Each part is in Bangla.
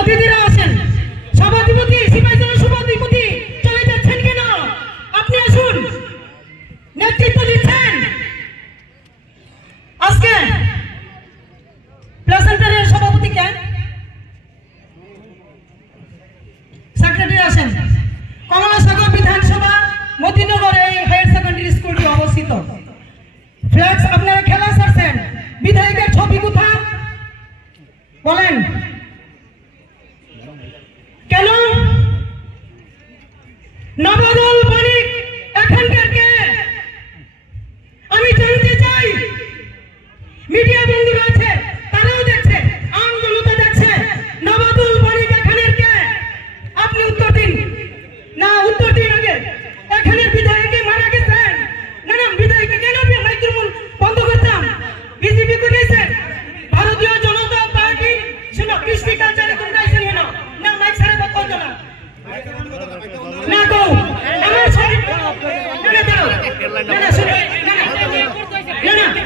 অতিথিরা আসেন। সভাধিপতি, সিপাহীজলা সভাধিপতি চলে যাচ্ছেন কেন? আপনি আসুন, নেতৃত্ব দিচ্ছেন। আজকে প্লেসেন্টারের সভাপতি কে? সেক্রেটারি আসেন। কমলাসাগর বিধানসভা মতিনগরে এই হায়ার সেকেন্ডারি স্কুলটি অবস্থিত। ফ্ল্যাক্স আপনারা খেলা ছাড়ছেন, বিধায়কের ছবি কোথায় বলেন? কেন? নবদল বণিক এখানকার কে? আমি জানতে চাই। মিডিয়া বন্ধুরা আছে, তারাও দেখছে, আম জনতা দেখছে। নবদল বণিক এখানের কে? আপনি উত্তর দিন। না, উত্তর দিন আগে। এখানের বিধায়কে মারা গেছেন। না না, বিধায়কে কেন মাইক্রোফোন বন্ধ করতাম? বিজেপি করেছে, ভারতীয় জনতা পার্টি শুনো, কৃষি কালচারে কংগ্রেসের হেন না, মাইক সারে বন্ধ না না গো আমার সরি না না দাও না না শুনো না না না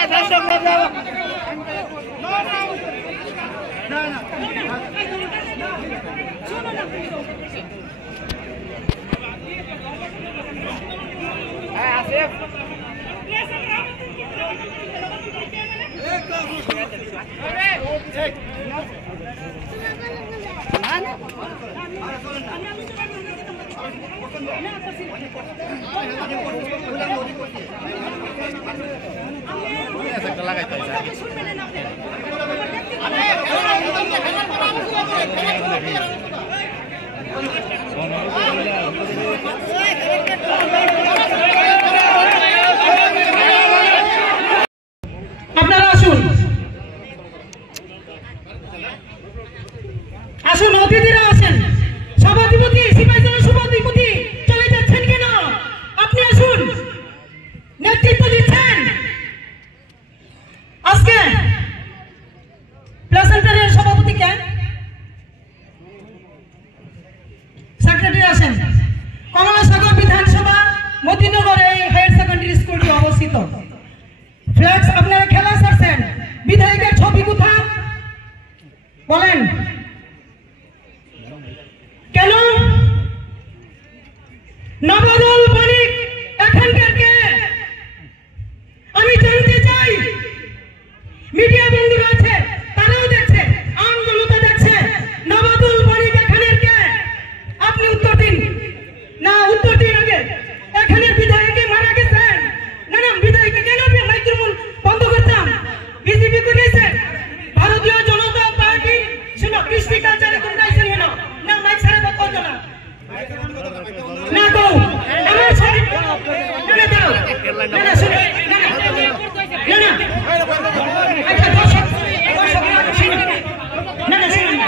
আচ্ছা দর্শক না না শুনুন আপনারা আসুন আসুন অতিথিরা আসেন। সভাধিপতি, সিপাহীজলা সভাধিপতি চলে যাচ্ছেন কেন? আপনি আসুন, নেতৃত্ব দিচ্ছেন। আজকে প্লেসেন্টারের সভাপতি কে? সেক্রেটারি আসেন। কমলাসাগর বিধানসভা মতিনগরে এই হায়ার সেকেন্ডারি স্কুলটি অবস্থিত। ফ্ল্যাক্স আপনারা খেলা ছাড়ছেন, বিধায়কের ছবি কোথায় বলেন? কেন? নবদল বণিক এখানকার কে? আমি জানতে চাই। মিডিয়া বন্ধুরা আছে, তারাও দেখছে, আম জনতা দেখছে। নবদল বণিক এখানের কে? আপনি উত্তর দিন। না, উত্তর দিন আগে। এখানের বিধায়কে মারা গেছেন। না না, বিধায়কে কেন মাইক্রোফোন বন্ধ করতাম? বিজেপি করেছে, ভারতীয় জনতা পার্টি শুনো, কৃষি কালচারে কংগ্রেসের হেন না, মাইক সারে বন্ধ না না গো আমার সরি না না দাও না না শুনো না না না আচ্ছা দর্শক না না শুনুন